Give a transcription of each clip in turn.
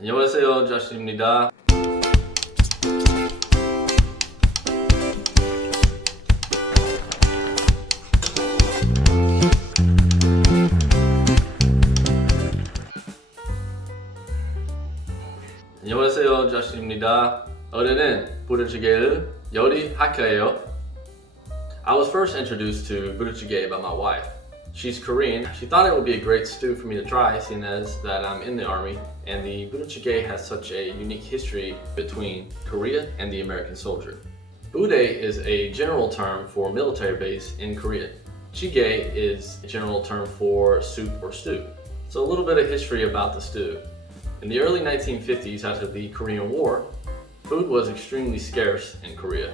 안녕하세요, 조시입니다. 안녕하세요, 조시입니다. 오늘은 부대찌개를 요리할게요. I was first introduced to Budaejjigae by my wife. She's Korean. She thought it would be a great stew for me to try, seeing as that I'm in the army, and the Budaejjigae has such a unique history between Korea and the American soldier. Budae is a general term for military base in Korea. Jjigae is a general term for soup or stew. So a little bit of history about the stew. In the early 1950s, after the Korean War, food was extremely scarce in Korea.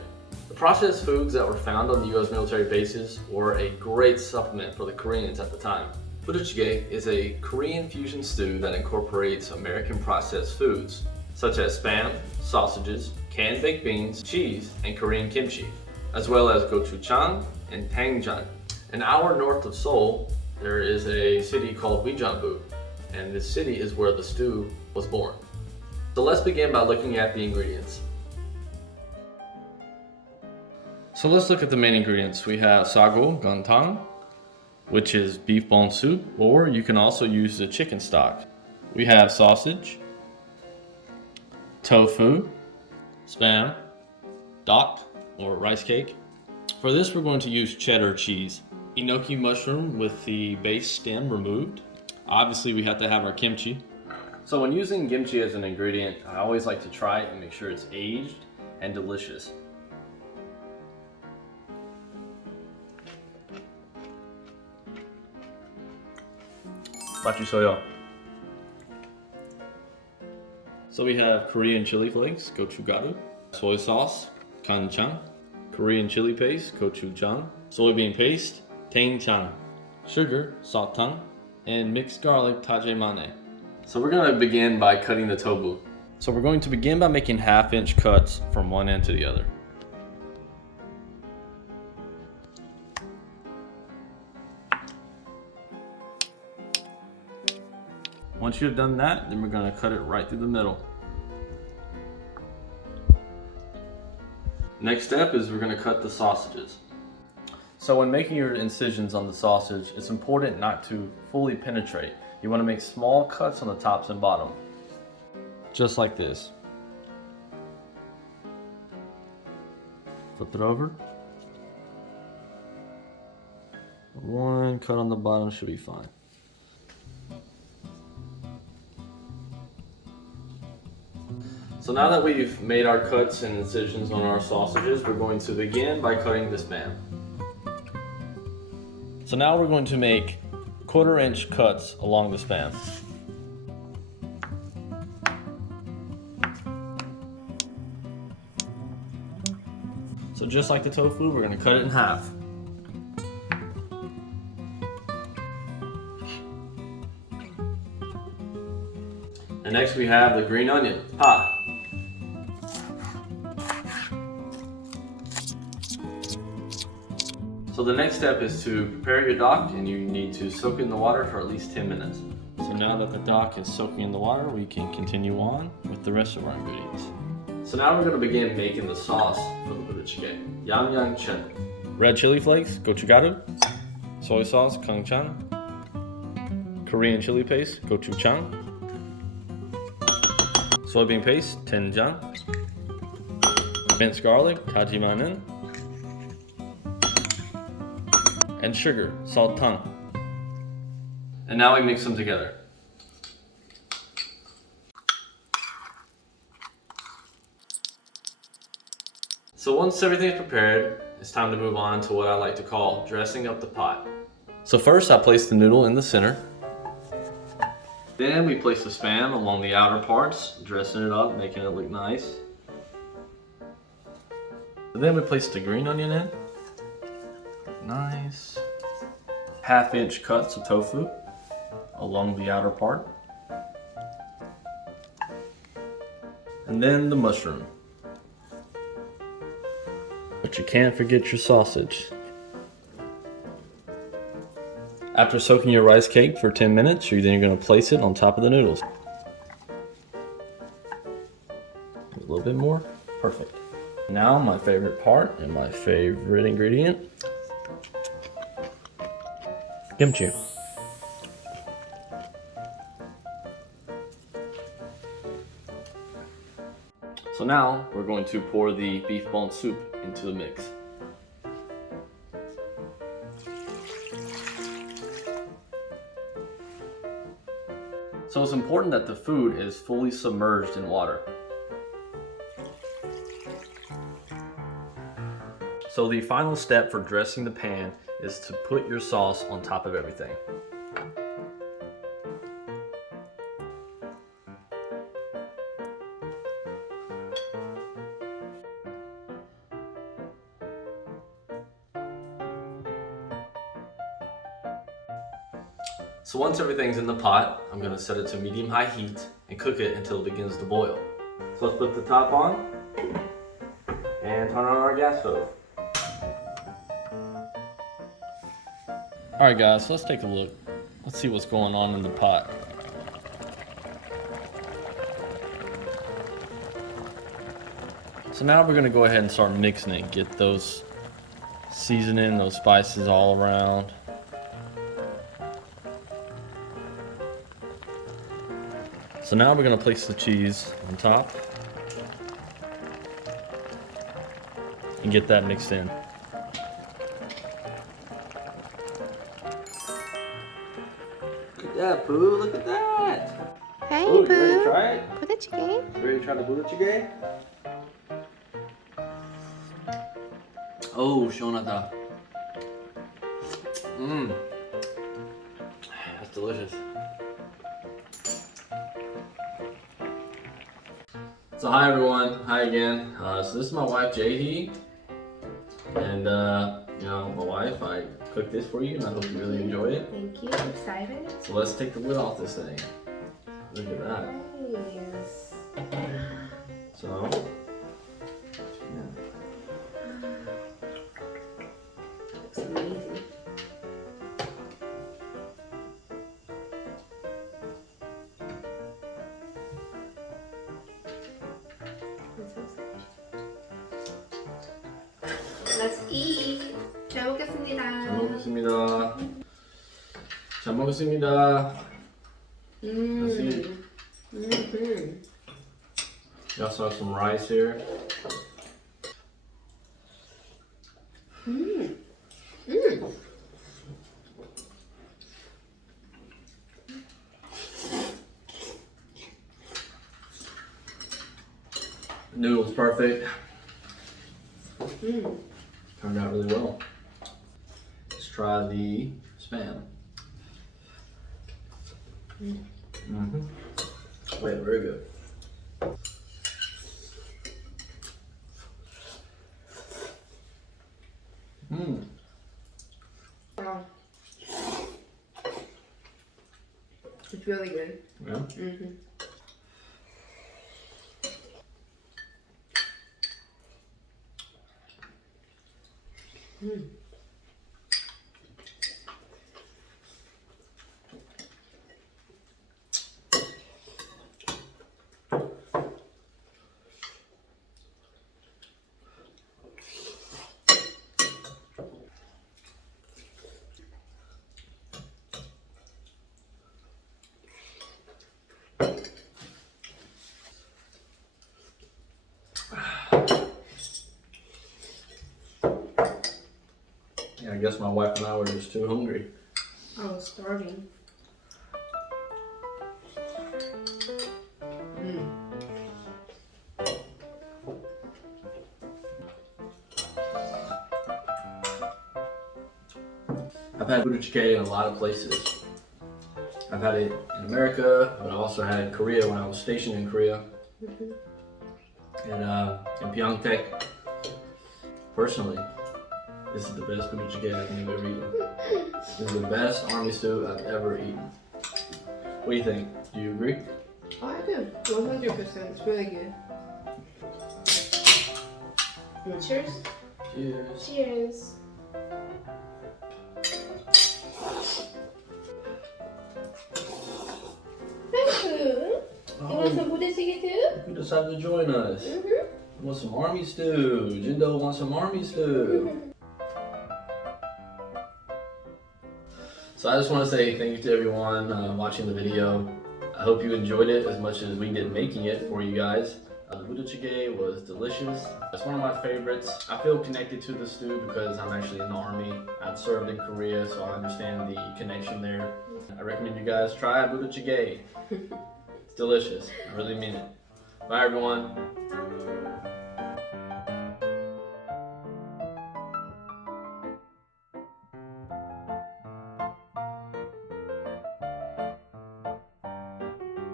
The processed foods that were found on the US military bases were a great supplement for the Koreans at the time. Budaejjigae is a Korean fusion stew that incorporates American processed foods, such as spam, sausages, canned baked beans, cheese, and Korean kimchi, as well as gochujang and tangjang. An hour north of Seoul, there is a city called Wijeonbu, and this city is where the stew was born. So let's begin by looking at the ingredients. So let's look at the main ingredients. We have sago gantang, which is beef bone soup, or you can also use the chicken stock. We have sausage, tofu, spam, dak, or rice cake. For this, we're going to use cheddar cheese. Enoki mushroom with the base stem removed. Obviously, we have to have our kimchi. So when using kimchi as an ingredient, I always like to try it and make sure it's aged and delicious. 맞추세요. So we have Korean chili flakes, gochugae, soy sauce, kanchang, Korean chili paste, gochujang, soybean paste, taenjang, sugar, satang, and mixed garlic, tajemane. So we're going to begin by cutting the tofu. So we're going to begin by making half-inch cuts from one end to the other. Once you've done that, then we're going to cut it right through the middle. Next step is we're going to cut the sausages. So when making your incisions on the sausage, it's important not to fully penetrate. You want to make small cuts on the tops and bottom. Just like this. Flip it over. One cut on the bottom should be fine. So now that we've made our cuts and incisions on our sausages, we're going to begin by cutting the spam. So now we're going to make 1/4 inch cuts along the spam. So just like the tofu, we're going to cut it in half. And next we have the green onion, pa. So the next step is to prepare your dak, and you need to soak it in the water for at least 10 minutes. So now that the dak is soaking in the water, we can continue on with the rest of our ingredients. So now we're going to begin making the sauce for the budaejjigae. Yangyangchen. Red chili flakes, gochugae. Soy sauce, kanchang. Korean chili paste, gochujang. Soybean paste, taenjang. Minced garlic, tajemane. And sugar, satang. And now we mix them together. So once everything is prepared, it's time to move on to what I like to call dressing up the pot. So first I place the noodle in the center. Then we place the spam along the outer parts, dressing it up, making it look nice. And then we place the green onion in. Nice. 1/2 inch cuts of tofu along the outer part. And then the mushroom. But you can't forget your sausage. After soaking your rice cake for 10 minutes, you're then going to place it on top of the noodles. a little bit more. Perfect. Now my favorite part and my favorite ingredient. Kimchi. So now we're going to pour the beef bone soup into the mix. So it's important that the food is fully submerged in water. So the final step for dressing the pan is to put your sauce on top of everything. So once everything's in the pot, I'm going to set it to medium-high heat and cook it until it begins to boil. So let's put the top on and turn on our gas stove. Alright guys, so let's take a look. Let's see what's going on in the pot. So now we're going to go ahead and start mixing it. Get those seasoning, those spices all around. So now we're going to place the cheese on top and get that mixed in. Look at that, Pooh. Look at that. Hey, Ooh, Pooh. you ready to try it? Budaejjigae. Ready to try the Budaejjigae? Oh, 시원하다. That's delicious. So hi everyone, hi again. So this is my wife Jaehee, and you know, my wife, I cooked this for you, and I hope you really enjoy it. Thank you. Excited? So let's take the lid off this thing. Look at that. Nice. So, Looks amazing. Let's eat. 잘 먹겠습니다. 잘 먹겠습니다. 잘 먹겠습니다. Let's eat. We also have some rice here. Noodles perfect. Turned out really well. Let's try the Spam. Wait, very good. Wow. It's really good. Yeah. Yeah, I guess my wife and I were just too hungry. I was starving. I've had Budaejjigae in a lot of places. I've had it in America, but I also had it in Korea when I was stationed in Korea. And in Pyeongtaek. Personally, this is the best Budaejjigae I think I've ever eaten. This is the best army stew I've ever eaten. What do you think? Do you agree? Oh, I do. 100%. It's really good. Cheers. Cheers. Cheers. Thank you. Oh, want some budaejjigae too? You decided to join us. Mm-hmm. You want some army stew? Jindo wants some army stew. So I just want to say thank you to everyone watching the video. I hope you enjoyed it as much as we did making it for you guys. The Budae Jjigae was delicious. It's one of my favorites. I feel connected to the stew because I'm actually in the army. I've served in Korea, so I understand the connection there. I recommend you guys try Budae Jjigae. It's delicious. I really mean it. Bye everyone.